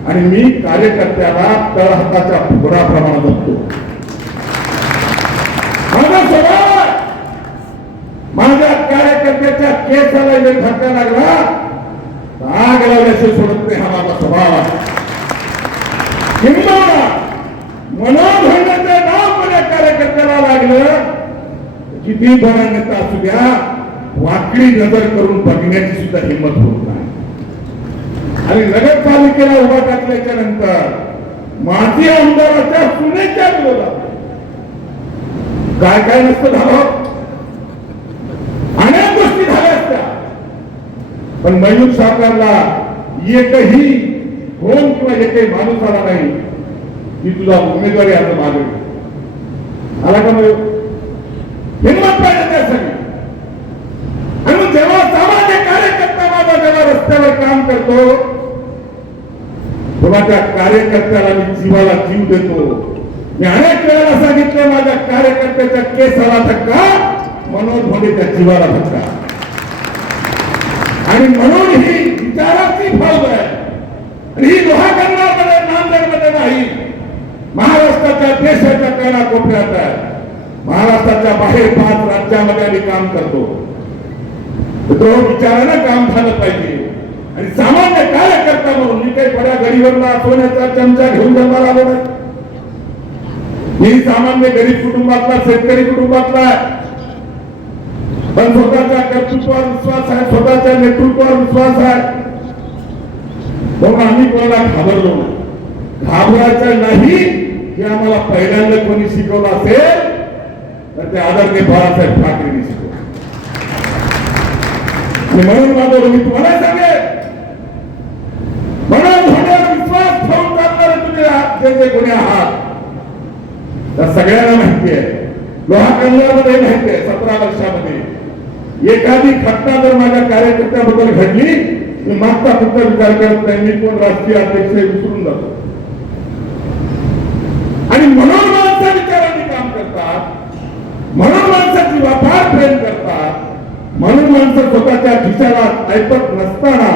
आणि मी कार्यकर्त्याला तळहाताच्या फुगडाप्रमाणे जपतो. माझा स्वभाव, माझ्या कार्यकर्त्याच्या केसाला जर धक्का लागला आग लावल्याशिवाय सोडत नाही. हा माझा स्वभाव आहे. किंवा मनोहर धोंडेचे नाव माझ्या कार्यकर्त्याला लागलं, किती बरा नेता असू द्या, वाकडी नजर करून बघण्याची सुद्धा हिंमत होत नाही. आणि नगरपालिकेला उभा टाकल्याच्या नंतर माजी आमदाराच्या सुनेच्या विरोधात काय काय नसतं झालं, अनेक गोष्टी झाल्या असत्या. पण मयूर साकारला एकही कोण किंवा एकही माणूस आला नाही की तुझा उमेदवारी आता मागे आला का? मयूर हिंमत पाहिजे त्यासाठी. आणि जेव्हा सामान्य कार्यकर्ता माझा जेव्हा रस्त्यावर काम करतो तेव्हा त्या कार्यकर्त्याला मी जीवाला जीव देतो. मी अनेक वेळेला सांगितलं, माझ्या कार्यकर्त्याच्या केसाला धक्का, मनोहर धोंडेच्या जीवाला धक्का. आणि म्हणून ही विचाराची फौज आहे. आणि ही लोहागंगामध्ये, नांदेडमध्ये नाही, महाराष्ट्राच्या देशाच्या कानाकोपऱ्यात आहे. महाराष्ट्राच्या बाहेर 5 राज्यामध्ये आम्ही काम करतो. तो विचारानं काम झालं पाहिजे. आणि सामान्य कार्यकर्ता म्हणून मी काही बड्या गरीबांना सोन्याचा चमचा घेऊन जन्माला आलो नाही. मी सामान्य गरीब कुटुंबातला, शेतकरी कुटुंबातला आहे. पण स्वतःच्या कर्तृत्वावर विश्वास आहे, स्वतःच्या नेतृत्वावर विश्वास आहे. म्हणून आम्ही कोणाला घाबरलो नाही. घाबरायचं नाही हे आम्हाला पहिल्यांदा कोणी शिकवलं असेल तर ते आदरणीय बाळासाहेब ठाकरेंनी शिकवलं. म्हणून माझं मी तुम्हाला सांगेन, म्हणून धोंड्यावर विश्वास ठेवून चालणारे तुम्ही जे जे कोणी आहात तर सगळ्यांना माहिती आहे. लोहा कंगल्यामध्ये माहिती आहे 17 वर्षामध्ये एखादी घटना जर माझ्या कार्यकर्त्याबद्दल घडली, मी मागचा पुढचा विचार करत नाही, मी कोण राष्ट्रीय अध्यक्ष आहे विसरून जातो. आणि म्हणून माणसं विचाराने काम करतात, म्हणून माणसं जीवापाड प्रेम करतात, म्हणून माणसं स्वतःच्या खिशाला ऐकत नसताना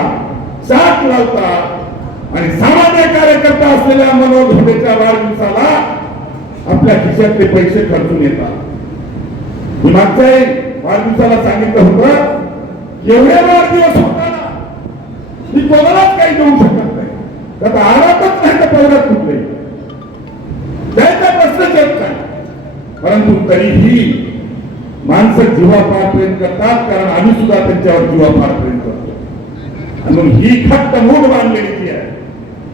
शाख लावतात आणि सामान्य कार्यकर्ता असलेल्या मनोज धोंडेच्या वाढदिवसाला आपल्या खिशातले पैसे खर्चून येतात. मी मागच्या वाढदिवसाला सांगितलं होतं, एवढे वाढदिवस होताना मी कोणालाच काही देऊ शकत नाही, आता आरातच नाही तर पहिल्याच कुठले त्याचा प्रश्नच येत नाही. परंतु तरीही माणसं जीवापाड प्रेम करतात, कारण आम्ही सुद्धा त्यांच्यावर जीवापाड प्रेम करतो. म्हणून ही खट्ट मूठ बांधलेली आहे,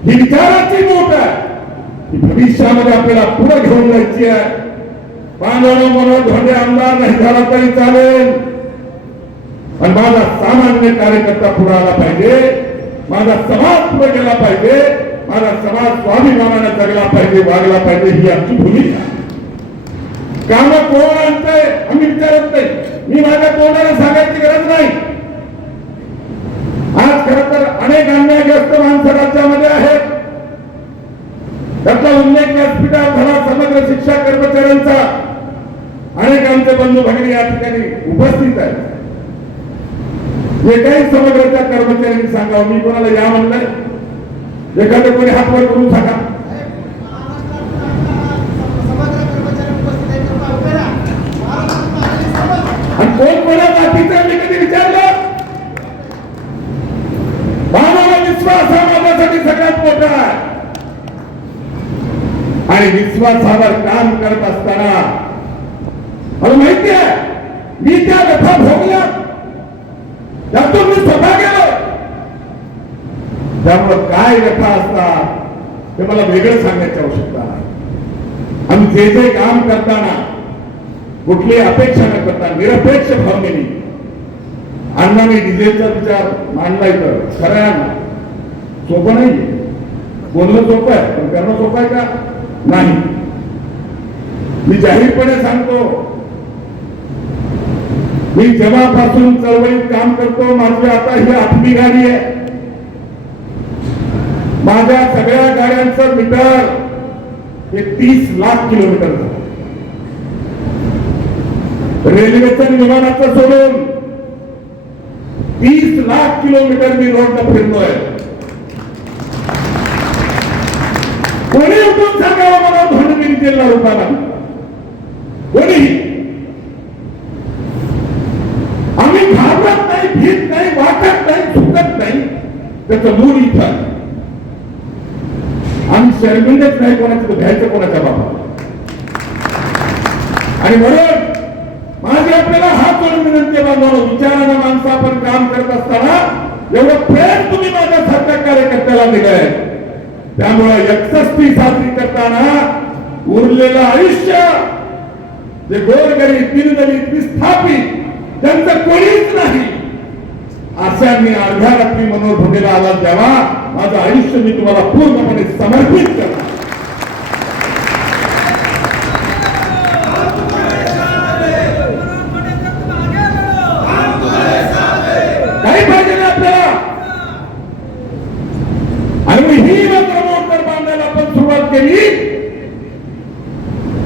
ही विचाराची मूठ आहे, ही भविष्यामध्ये आपल्याला पुढे घेऊन जायची आहे. पांडव मनोज धोंडे आमदार नाही झाला तरी चालेल, पण माझा सामान्य कार्यकर्ता पुढे आला पाहिजे, माझा समाज पुढे गेला पाहिजे, माझा समाज स्वाभिमानाने जगला पाहिजे, वागला पाहिजे, ही आमची भूमिका. काम कोण आणतंय आम्ही विचारत नाही, मी माझ्या तोंडाला सांगायची गरज नाही. आज खरं तर अनेक अन्यायग्रस्त माणसं राज्यामध्ये आहेत. त्याचा उल्लेख व्यासपीठात झाला समग्र शिक्षा कर्मचाऱ्यांचा. अनेक आमचे बंधू भगिनी या ठिकाणी उपस्थित आहेत. जे काही समग्रच्या कर्मचाऱ्यांनी सांगावं, मी कोणाला या म्हणलंय, एखादं कोणी हात वर करून सांगा. आणि कोण कोणा बाकीचं मी कधी विचारलं? भावाला विश्वास हा माझ्यासाठी सगळ्यात मोठा आहे. आणि विश्वासावर काम करत असताना मला माहिती आहे, मी त्या व्यथा भोगल्या, त्यातून मी स्वतः गेलो. त्यामुळे काय व्यथा असतात ते मला वेगळं सांगण्याची आवश्यकता नाही. आम्ही जे जे काम करताना कुठली अपेक्षा न करता निरपेक्ष भावनेने अण्णांनी डिझेलचा विचार मांडलाय तर खरं आहे, सोपं नाही. बोलणं सोपं आहे, पण करणं सोपं आहे का? नाही. मी जाहीरपणे सांगतो, मी जेव्हापासून चळवळीत काम करतो, माझी आता ही 8वी गाडी आहे. माझ्या सगळ्या गाड्यांचं मीटर हे 30 लाख किलोमीटर झालं. रेल्वेचं विमानाचं सोडून 30 लाख किलोमीटर मी रोडला फिरलोय. कोणी उठून सांगावं मला धोंडे जिल्हा रुपाला? कोणीही. आम्ही घाबरत नाही, भीत नाही, वाटत नाही, चुकत नाही. त्याचं मूळ इथं आहे. आम्ही शर्मिंदच नाही कोणाचं घ्यायचं कोणाच्या बाबा. आणि म्हणून माझी आपल्याला हात जोडून विनंती बांधवलं, विचारानं माणसं आपण काम करत असताना एवढं प्रेम तुम्ही माझ्यासारख्या कार्यकर्त्याला दिलंय. त्यामुळे 61 साजरी करताना उरलेलं आयुष्य जे गोरगरीब, दीनदलित, विस्थापित त्यांचं कोणीच नाही अशांनी अर्ध्या रात्री मनोज धोंडेला आवाज द्यावा. माझं आयुष्य मी तुम्हाला पूर्णपणे समर्पित करणार. काही पाहिजे ना आपल्याला. आणि ही मात्र मोटर बांधायला आपण सुरुवात केली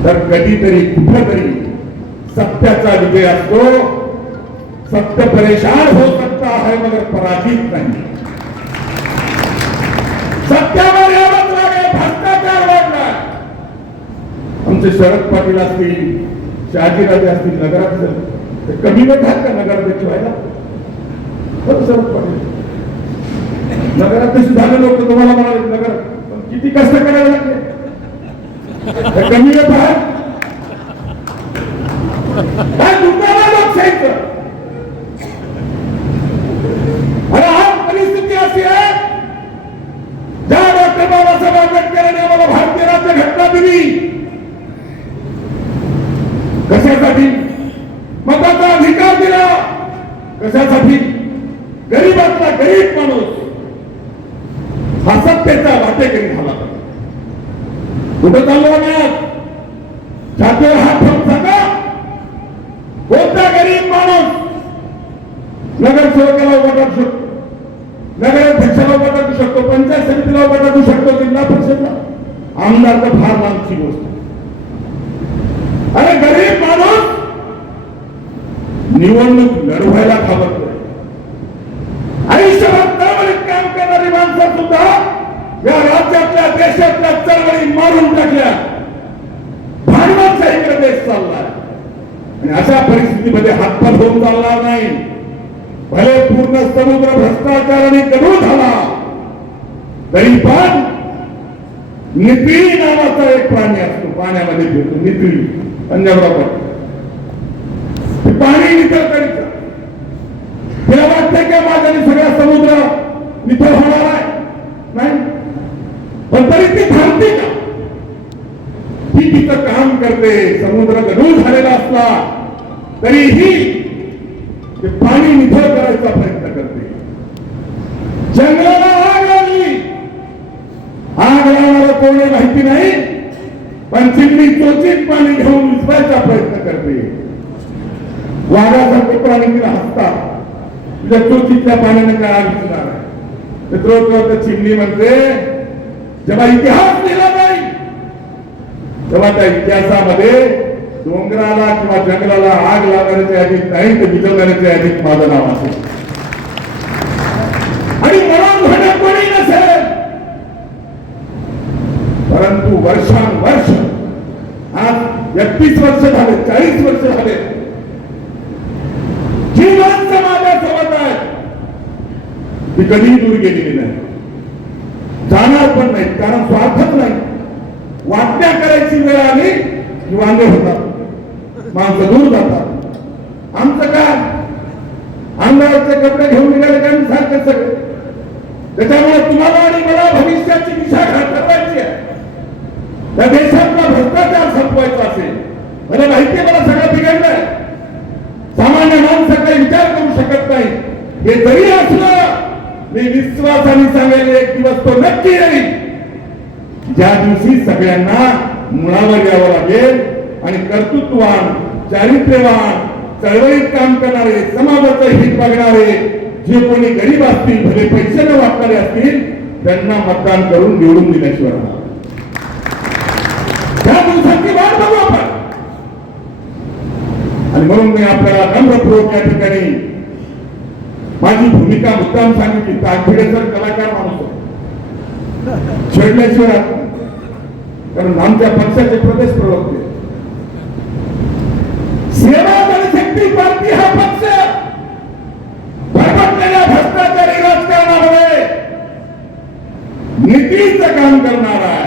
तर कधीतरी कुठेतरी सत्याचा विजय असतो. सत्य परेशान हो सकता है मगर पराजित नहीं. सत्यावर यावंच लागेल. भ्रष्टाचार वाढला. आमचे शरद पाटील असतील, शहाजीराजे असतील, नगराध्यक्ष ते कमी वेळ घात का नगराध्यक्ष व्हायला? शरद पाटील नगराध्यक्ष झाले लोक तुम्हाला म्हणाले नगर किती कष्ट करायला लागले. कमी वेळ आहे काय दुकाना लोकशाहीचं. आणि आज परिस्थिती अशी आहे, ज्या डॉक्टर बाबासाहेब आंबेडकरांनी आम्हाला भारतीय राज्य घटना दिली कशासाठी? मताचा अधिकार दिला कशासाठी? गरीबातला गरीब माणूस हा सत्तेचा वाटेकरी झाला पाहिजे. कुठं चाललो आम्ही आज? छातीवर हात ठेवून सांगा, कोणता गरीब माणूस नगरसेवकाला उभा टाकू शकतो, नगराध्यक्षाला उभा टाकू शकतो, पंचायत समितीला उभा टाकू शकतो, जिल्हा परिषदला. आमदार तर फार लांबची गोष्ट. अरे गरीब माणूस निवडणूक लढवायला घाबरतोय. आयुष्यभर चळवळीत काम करणारी माणसं सुद्धा या राज्यातल्या देशातल्या चळवळी मारून टाकल्या. भांडवलचा इकडे देश चाललाय आणि अशा परिस्थितीमध्ये हातपात होऊन चालणार नाही. भले पूर्ण समुद्र भ्रष्टाचाराने गढूळ झाला तरी पण नितळी नावाचा एक प्राणी असतो, पाण्यामध्ये फिरतो. नितळी पंजाबराव पाणी नितळ करीत. तिला वाटतंय का माझ्याने सगळा समुद्र नितळ होणार आहे? नाही. पण तरी ती थांबते का? ती तिचं काम करते. समुद्र गढूळ झालेला असला तरीही ते पाणी नितळ करायचा प्रयत्न करते. जंगलाला आग लागली, आग लावणारा कोण आहे माहिती नाही, पण चिमणी चोचीत पाणी घेऊन विसरायचा प्रयत्न करते. वाघासारखे प्राणी तिला हसतात, तुझ्या चोचीतल्या पाण्याने काय आग विसरणार आहे? मित्र चिमणी म्हणते जेव्हा इतिहास लिहिला जाईल तेव्हा त्या इतिहासामध्ये डोंगराला किंवा जंगलाला आग लावण्याच्या यादीत नाही तर विजवण्याच्या यादीत माझं नाव असेल. आणि म्हणून म्हणत कोणी नसेल, परंतु वर्षानुवर्ष आज 31 वर्ष झाले, 40 वर्ष झाले, जी माणसं माझ्यासोबत आहे ती कधीही दूर गेलेली नाही, जाणार पण नाही. कारण स्वार्थच नाही. वाटण्या करायची वेळ आली की वांगे होतात, माणसं दूर जातात. आमचं काय अंगावरचे कपडे घेऊन निघाले का सारखं सगळं. त्याच्यामुळे तुम्हाला आणि मला भविष्याची दिशा ठरवायची आहे. त्या देशातला भ्रष्टाचार संपवायचा असेल, मला माहिती आहे मला सगळं बिघडलंय, सामान्य माणसं काही विचार करू शकत नाही. हे जरी असलं मी विश्वासाने सांगेल एक दिवस तो नक्की येईल ज्या दिवशी सगळ्यांना मुळावर यावं लागेल आणि कर्तृत्ववान, चारित्र्यवान, चळवळीत काम करणारे, समाजाचं हित बघणारे जे कोणी गरीब असतील, भले पैसे न वाटणारे असतील, त्यांना मतदान करून निवडून दिल्याशिवाय त्या दिवसाची वाट बघू आपण. आणि म्हणून मी आपल्याला नम्रपूर्वक या ठिकाणी माझी भूमिका मुद्दाम सांगितली. ताकभिडेसर कलाकार माणूस छेडल्याशिवाय, कारण आमच्या पक्षाचे प्रदेश प्रवक्ते, सेवा जनशक्ती पार्टी हा पक्ष भरकटलेल्या भ्रष्टाचारी राजकारणामध्ये नीतीचं काम करणार आहे.